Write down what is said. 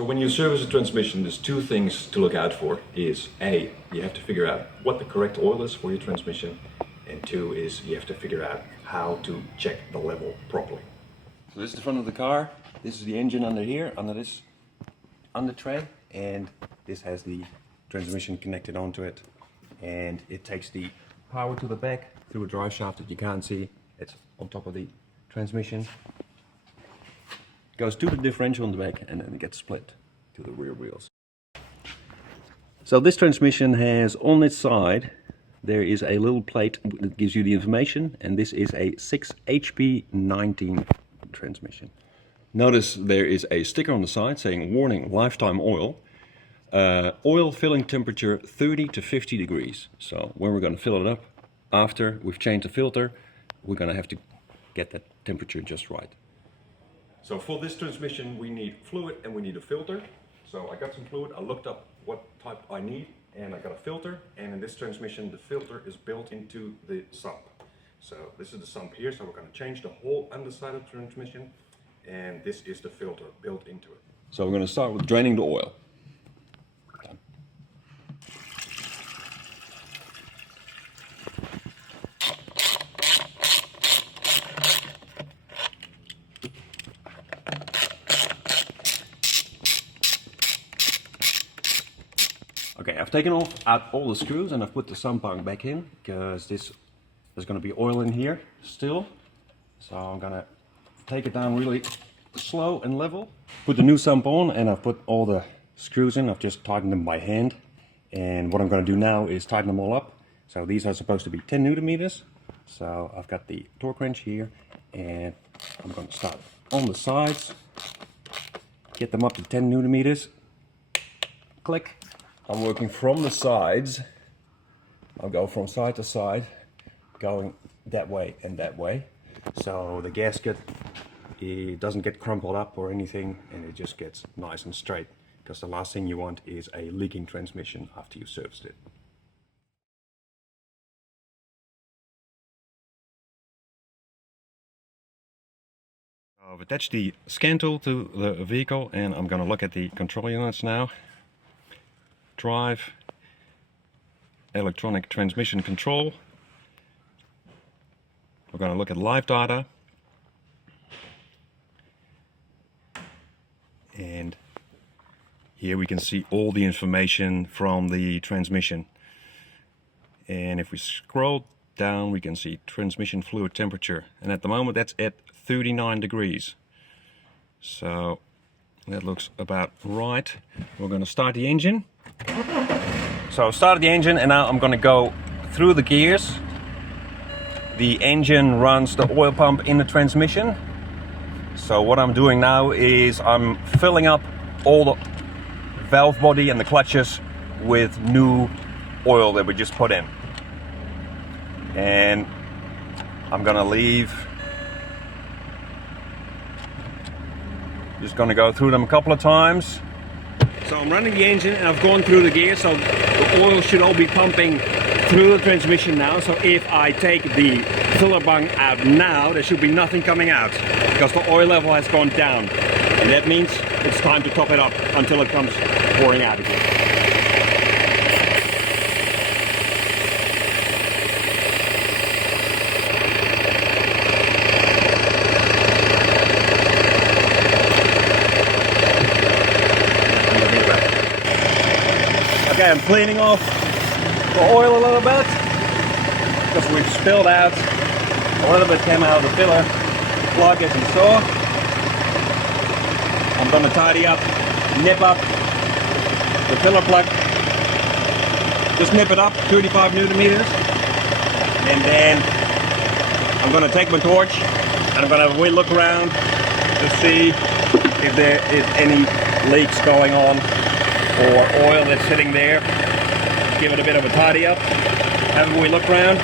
So when you service a transmission, there's two things to look out for. Is A, you have to figure out what the correct oil is for your transmission, and two is you have to figure out how to check the level properly. So this is the front of the car. This is the engine under here, under this under tray, and this has the transmission connected onto it, and it takes the power to the back through a drive shaft that you can't see. It's on top of the transmission. Goes to the differential on the back, and then it gets split to the rear wheels. So this transmission has on its side, there is a little plate that gives you the information, and this is a 6 HP 19 transmission. Notice there is a sticker on the side saying warning, lifetime oil. Oil filling temperature 30 to 50 degrees. So when we're going to fill it up after we've changed the filter, we're going to have to get that temperature just right. So for this transmission we need fluid and we need a filter. So I got some fluid, I looked up what type I need, and I got a filter, and in this transmission the filter is built into the sump. So this is the sump here, so we're going to change the whole underside of the transmission, and this is the filter built into it. So we're going to start with draining the oil. Okay, I've taken out all the screws and I've put the sump pump back in because there's going to be oil in here still. So I'm going to take it down really slow and level. Put the new sump on, and I've put all the screws in. I've just tightened them by hand. And what I'm going to do now is tighten them all up. So these are supposed to be 10 Newton meters. So I've got the torque wrench here, and I'm going to start on the sides. Get them up to 10 Newton meters. Click. I'm working from the sides. I'll go from side to side, going that way and that way. So the gasket, it doesn't get crumpled up or anything, and it just gets nice and straight, because the last thing you want is a leaking transmission after you serviced it. I've attached the scan tool to the vehicle, and I'm going to look at the control units now. Drive, electronic transmission control. We're going to look at live data, and here we can see all the information from the transmission. And if we scroll down, we can see transmission fluid temperature, and at the moment that's at 39 degrees. So that looks about right. We're going to start the engine. So I've started the engine, and now I'm going to go through the gears. The engine runs the oil pump in the transmission. So what I'm doing now is I'm filling up all the valve body and the clutches with new oil that we just put in. And I'm going to leave. Just going to go through them a couple of times. So I'm running the engine, and I've gone through the gears, so the oil should all be pumping through the transmission now. So if I take the filler bung out now, there should be nothing coming out, because the oil level has gone down. And that means it's time to top it up until it comes pouring out again. Okay, I'm cleaning off the oil a little bit, because we've spilled out a little bit, came out of the filler plug as you saw. I'm going to tidy up, nip up the filler plug, just nip it up 35 Newton meters, and then I'm going to take my torch and I'm going to have a wee look around to see if there is any leaks going on, or oil that's sitting there. Give it a bit of a tidy up, have a wee look around.